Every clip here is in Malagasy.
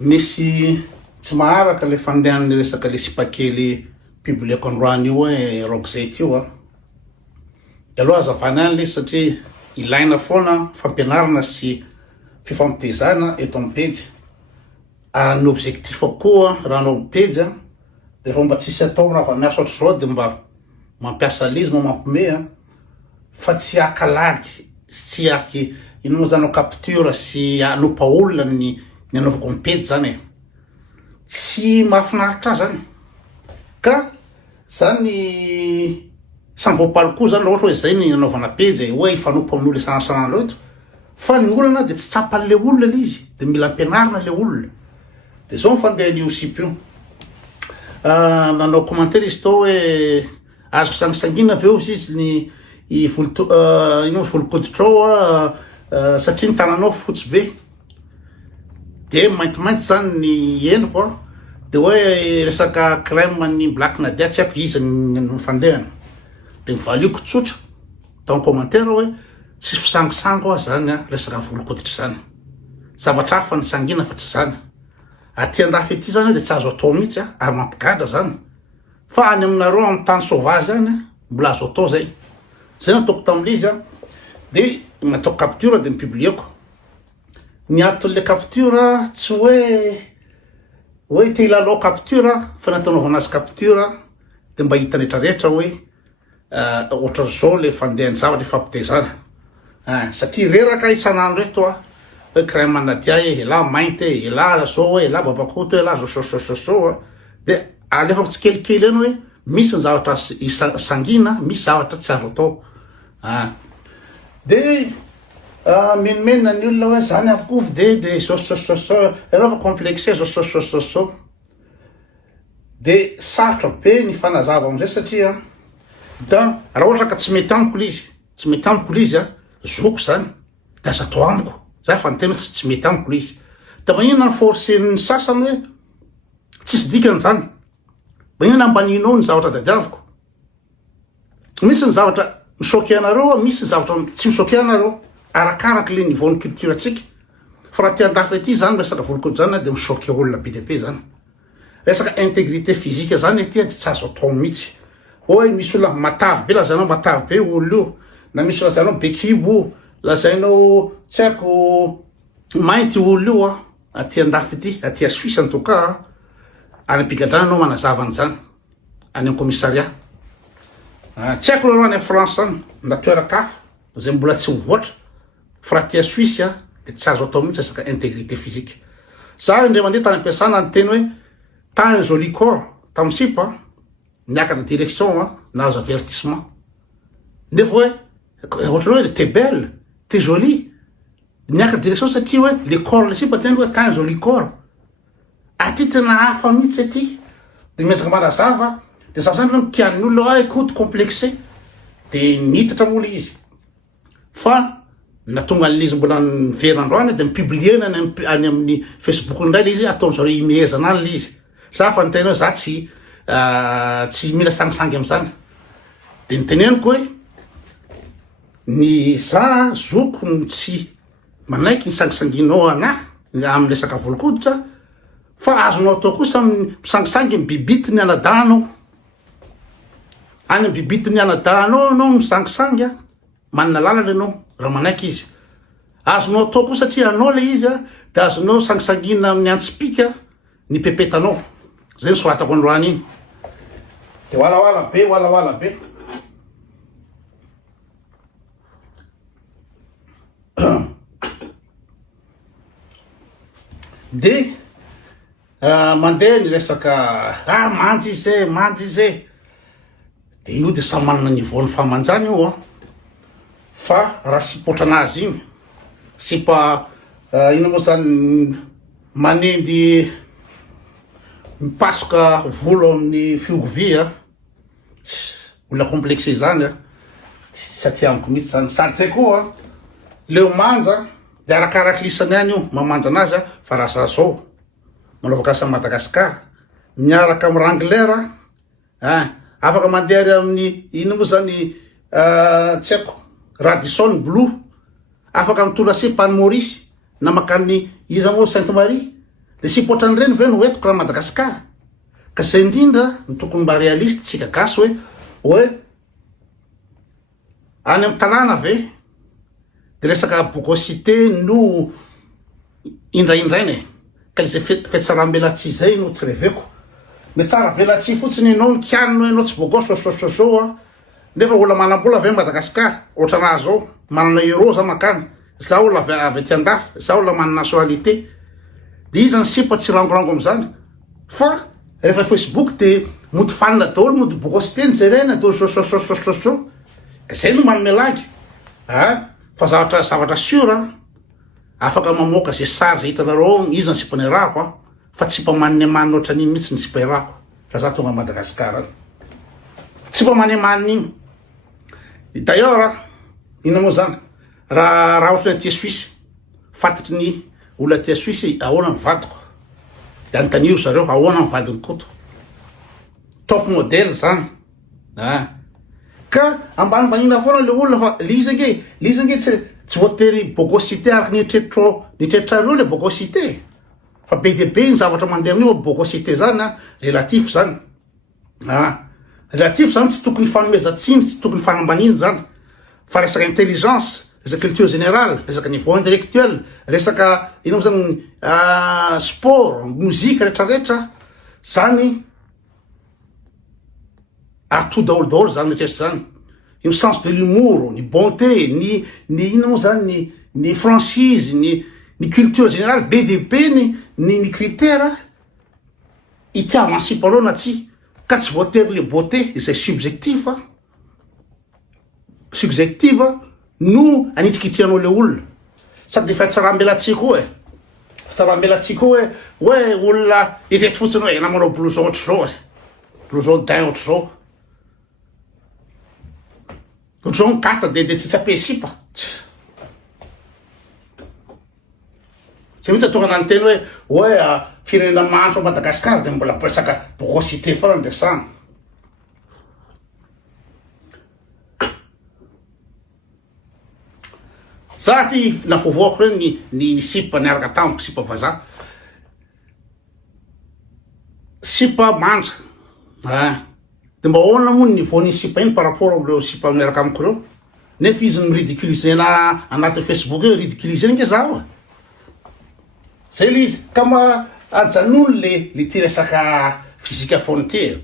misy tsy maharaka le fandehan'ny resaka le sipakely publieko androany io hoe Roxette io a. De aloha azavana any le satria ilaina foana fampianarana sy fifampitezana eto amin'ny pejy. Ny objectif koa raha anao pejy a, de refa mba tsisy atao raha va miasa ohatry zao de mba mampiasa lizy mampime fa tsy akalagy sy tsy aky ino moa zany capture sy anopa olona ny anaovako amin'ny pejy zany e. Tsy mahafinaritra zany. Ka zany sambopaly koa zany ohatra hoe zay ny anaovana pejy hoe ifanopa amin'olo isan'andro eto, fa ny olona de tsy tsapan'le olona le izy, de mila ampianarina le olona. De zao fandeha io sip io. Nanao commentaire izy tao hoe azo sangisangina aveo izy ny volokoditrao satria ny tananao fotsy be. De maintimainty zany ny endriko de hoe resaka crème ny Black Nadia tsy haiko izy ny fandehana. De mivaliako tsotra tao commentaire hoe tsy fisangisango zany resaka volokoditra zany. Zavatra hafa ny sangina fa tsy zany. Aty andafy ety zany de tsy azo atao mihitsy ary mampigadra zany. Fa any aminareo amin'ny tany sauvage zany mbola azo atao zay. Zay nataoko tamin'ilay izy de nataoko capture de mipublieko. Ny aton'le capture tsy hoe te ilalao capture fa natanaovana azy capture de mba hita rehetrarehetra hoe ohatra zao le fandehan'ny zavatra fampitezana. Satria reraka isan'andro eto hoe crème Nadia ela mainty ela zao ela babakoto ela zao de alefako tsy kelikely eny hoe misy ny zavatra sangina, misy zavatra tsy azo atao. De menimena ny olona hoe zany avokoa de zao ianao fa complexé zao. De sarotra be ny fanazava amizay satria da raha ohatra ka tsy mety amiko le izy, tsy mety amiko le izy zoko zany de aza atao amiko. Zay fa ny tena tsy mety amiko le izy. Da magnino ny force ny sasany hoe tsisy dikany zany. Magnino ambaninao ny zavatra tadiaviko. Misy ny zavatra misoky anareo, misy ny zavatra tsy misoky anareo. Arakaraky le niveau ny culture atsika. Fa raha ty andafy ety zany resaka volokoditra zany de misoky olona be de be zany. Resaka intégrité physique zany ety tsy azo atao mihitsy. Hoe misy olona matavy be lazainao matavy be olo io, na misy lazainao be kibo, lazainao tsy haiko mainty olo io aty andafy ety, aty Suisse en tout cas, any ampigadrana anao manazava an'izany, any amin'ny commissariat. Tsy haiko aloha any France zany, na toerakafa, zay mbola tsy mivoatra, fa raha aty Suisse de tsy azo atao mihitsy resaka intégrité physique. Za indray mandeha tany ampiasana ny teny hoe tany joli corps, tamin'ny sipa, niakatra direction nahazo avertissement. Nefa hoe ohatra hoe t'es belle, t'es jolie. Niakatra direction satria hoe le corps le sipa teny hoe tany joli corps. Aty tena hafa mihitsy aty. De miezaka manazava, de za zany mikian'ny olona écoute complexé. De nitatra mola izy. Fa natonga an'izy mbola niverina androany de mipubliena any amin'ny Facebook ndray le izy ataon'zareo imehezana any le izy. Za fa niteny hoe za tsy mila sangisangy am'zany. De niteneniko hoe ny za zoko ny tsy manaiky ny sangisanginao anahy amin'ny resaka volokoditra, fa azonao atao kosa misangisangy mibibity ny anadanao. Any mibibity ny anadanao anao misangisangy manana lalana anao raha manaiky izy. Azonao atao kosa satria anao le izy de azonao sangisangina amin'ny antspika ny pepetanao. Zay ny soratako androany iny. De wala be. De mandeha ny resaka manjy izy. De io de samy manana niveau ny famanjany io fa raha sipotra anazy igny sipa ino moa zany manendy mipasoka volo amin'ny fiogovia olona complexé zany tsy atiamiko mihitsy zany. Sady zay koa leo manja de arakaraky lisany any io mamanja anazy fa raha zao manaovaka asa Madagasikara miaraka amin'ny Wrangler afaka mandeha amin'ny ino moa zany tsy haiko Radisson blue, afaka mitondra sipa any Maurice na makany iza moa Sainte Marie de sy potran'ireny ve no hoetiko raha Madagasikara ka zay indrindra ny tokony mba réaliste tsika gasy hoe any amin'ny tanàna ve de resaka bogosité no indraindrainy ka le zay fetsaram-belatsy zay no tsy reveko me tsara velatsy fotsiny ianao nikianino ianao tsy bogos sosososô nefa olona manam-bola avy Madagasikara ohatranahy zao manana euro za makany za olona avy aty andafy za olona manana nationalité de izy ny sipa tsy rangorango am'zany fa rehefa Facebook de mody fanina daholo mody bogosité nijerena de sososososô ka zay no manome lagy fa zavatra sura afaka mamoaka zay sary zay hitanareo izy ny sipa nirahako fa tsy pamaniny manina oatra n'iny mihitsy ny sipa irahako raha za tonga Madagasikara tsy pamany manina iny d'ailleurs ina moa zany raha ohatry ny aty Suisse fantatry ny olona aty Suisse ahoana ny vadiko de antanio zareo ahoana ny vadiny koto top modèle zany ka ambanibanina foana le olona fa lizy tsy voatery bogosité araky nitretrareo le bogosité fa be de be ny zavatra mandeha amin'io bogosité zany relatif zany relatif zany tsy tokony fanomezantsiny tsy tokony fanambaniny zany fa resaka intelligence resaka culture générale resaka niveau intellectuel resaka ino zany sport mozika rehetrarehetra zany ato daholo zany retretra zany ino sens de l'humour ny bonté ny ino moa zany ny franchise ny culture générale be de be ny critère itiavany sipanao na tsy ka tsy voatery le beauté izay subjective no anitrikitrianao le olona sady fa tsaram-belatsika koa tsaram-belatsika hoe olona ireto fotsiny hoe na manao blouson ohatry zao blouson dain ohatry zao ohatry zao mikata de tsy apeh sipa tsy mihitsy tonga nanteny hoe firenena mahandro a Madagasikara de mbola resaka bogosité foana andresana za ty navoavoako reny ny sipa niaraka tamiko sipa vazaha sipa manja de mba ahoana moa ny voan'ny sipa iny par rapport amreo sipa miaraka amiko reo nefa izy miridiculisena anaty Facebook eo ridiculisena nge zaho zay le izy ka ajanony le ty resaka fizika foany ty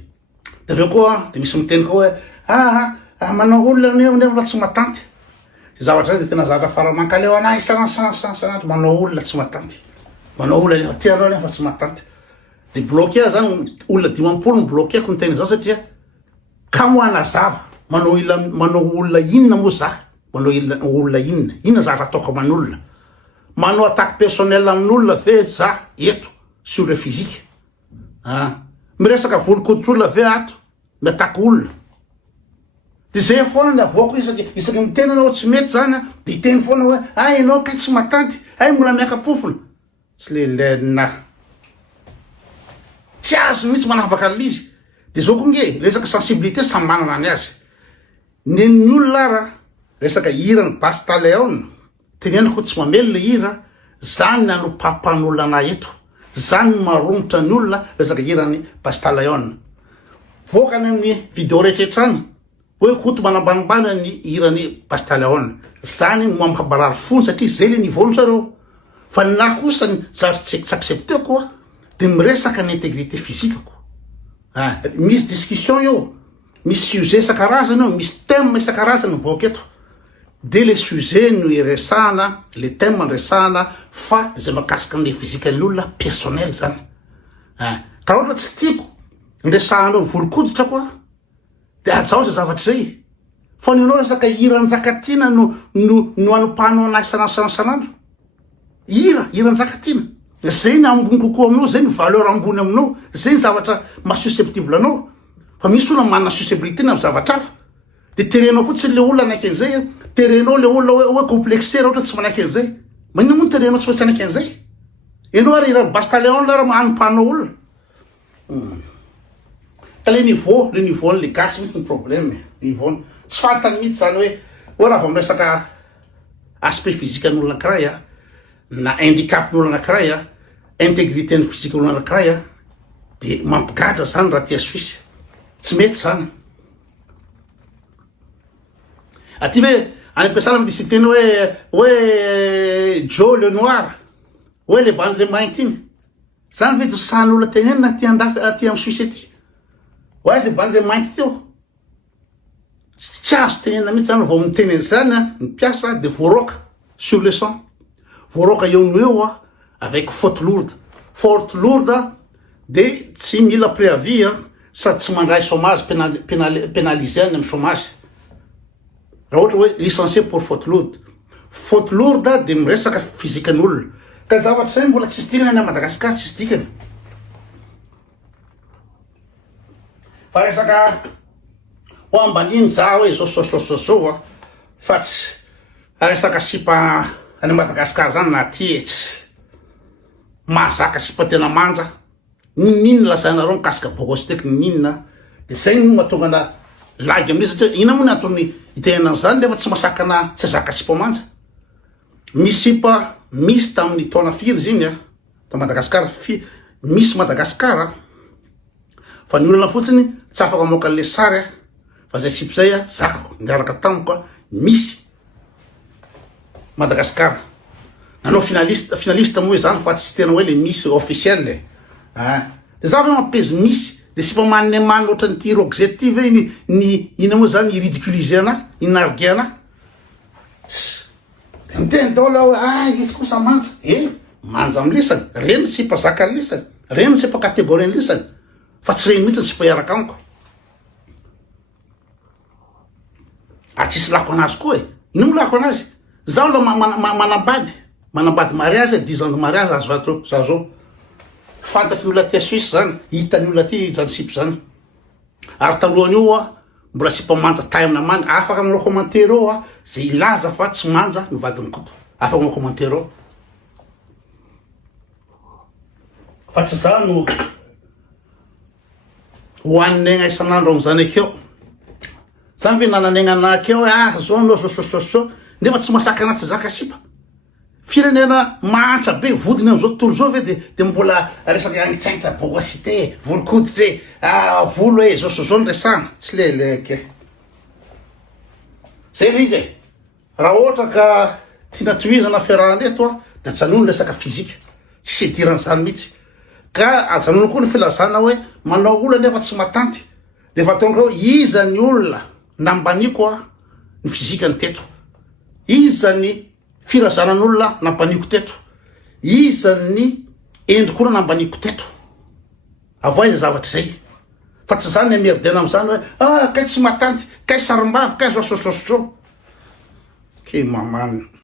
de aveo koa de misy miteny koa hoe manao olona nefa tsy matanty zavatra zay de tena zavatra fara mankaleo anahy isanandro manao olona tsy matanty manao olona nefa tianao nefa tsy matanty de bloqué zany olona 50 ny bloquéko ny tena zao satria ka moanazava manao olona inona moa za manao olona inona zavatra ataoko aman'olona manao attaque personnel amin'olona ve za eto sur le physique miresaka volo-koditry ve ato miataka olona de zay foana ny avoako isaky mitena anao tsy mety zany de iteny foana hoe ianao ka tsy matanty mbola miakapofona tsy lelena tsy azo mihitsy manavaka an'izy de zao koa nge resaka sensibilité samy manana any azy ny olona ara resaka hira ny basse taleon tenenako tsy mamely le hira zany nanopapan'olona ana eto zany maromotra ny olona resaka hirany basse taleon voakany amin'ny vidéo rehetrarehetrany hoe koto manambanibana ny hirany basse taleon zany mampabarary fony satria zay le nivaony zareo fa na kosa ny zavatra tsy accepteko de miresaka ny intégrité physiqueko misy discussion io misy sujet isan-karazany io misy thème isan-karazany mivoaka eto de le sujet no iresana le thème nresana fa zay makasika an'le physique olona personnel zany ka ohatra tsy tiako nresahanao volo-koditra koa de azao zay zavatra zay fa ninao resaka hirany zakatina no anopanao anahy sanandro hirany zakatina zay ny ambony kokoa aminao zay ny valeur ambony aminao zay ny zavatra masusceptible anao fa misy olona manana susceptibilité na zavatra hafa de terenao fotsiny le olona anaiky an'izay terenao le olona hoe complexé raha ohatra tsy manaiky an'izay manina moa ny terenao tsy fa anaiky an'izay enao ary hirany basse taleon raha anompanao olona ka le niveau le gasy mihitsy ny problème niveau tsy fantany mihitsy zany hoe raha vao miresaka aspect physique an'olona anankiray na handicap n'olona anankiray intégrité ny fizika olo anankiray a de mampigadra zany raha tia Suisse tsy mety zany aty ve any ampiasana misy teny hoe Joe le noir hoe le bandy le mainty iny zany ve sany olo tenenina aty aty amy Suisse ety hoe le bandy le mainty teo tsy azo tenenina mihitsy zany vao miteneny zany a mipiasa de voaroka sur le sang voaroka eo no eo a avec faute lourde de tsy mila préavis sady tsy mandray chômage pénalisé any amy chômage raha ohatra hoe licencié pour faute lourde de miresaka fizikan'olona ka zavatra zay mbola tsisy dikany any Madagasikara tsisy dikany fa resaka ho ambaniny za hoe zao fa tsy resaka sipa any Madagasikara zany na ty tsy mahazaka sipa tena manja ninona lasanareo mikasika bogositeky ninona de zay no mahatonga na lagy amin'io satria ina moa ny antony itenenana zany nefa tsy masakana tsy zaka sipa manja misipa misy tamin'ny taona firy ziny a ta Madagasikara misy Madagasikara fa ny olona fotsiny tsy afaka mamoaka le sary fa zay sipa zay a zakako miaraka tamiko misy Madagasikara nanao finaliste moa zany fa tsy tena hoe le misy officiel de za hoe mampipezy misy de sipa manne ohatra ny ty objectif ny ina moa zany ridiculiser ana inargue ana de miteny daola hoe izy kosa manja manja amy lisany reny sipa zaka ny lisany reny sipa catégorie ny lisany fa tsy reny mihitsy ny sipa iaraka amiko tsisy lako anazy koa ino mo lako anazy zaho la manambady mariage 10 ans de mariage azo ato zao fantatry ny olona tia Suisse zany hitany olona ty zany sipa zany ary talohany io mbola sipa manja tay amina many afaka aminao commentaire eo zay ilaza fa tsy manja ny vadiny koto afaka aminao commentaire eo fa tsy zany hoaniny agna isan'andro am'zany akeo zany ve nananegna anakeo zao anao so nefa tsy masaka anazy tsy zaka sipa firenena mahantra be vodiny am'izao tontolo zao ve de mbola resaky agnitsagnitra bogosité volokoditry volo zao ny resana tsy leleke zay le izy raha ohatra ka tina tohizana fiarahana eto da janono resaka fizika tsy idiran'zany mihitsy ka ajanono koa ny filazana hoe manao olona nefa tsy matanty de fa tonga iza ny olona nambaniko ny fizikany teto iza ny firazanan'olona nambaniko teto iza ny endrik'olona nambaniko teto avoa zavatra zay fa tsy zany amerdena am'zany hoe kay tsy matanty kay sarim-bavy kay zao ke mamana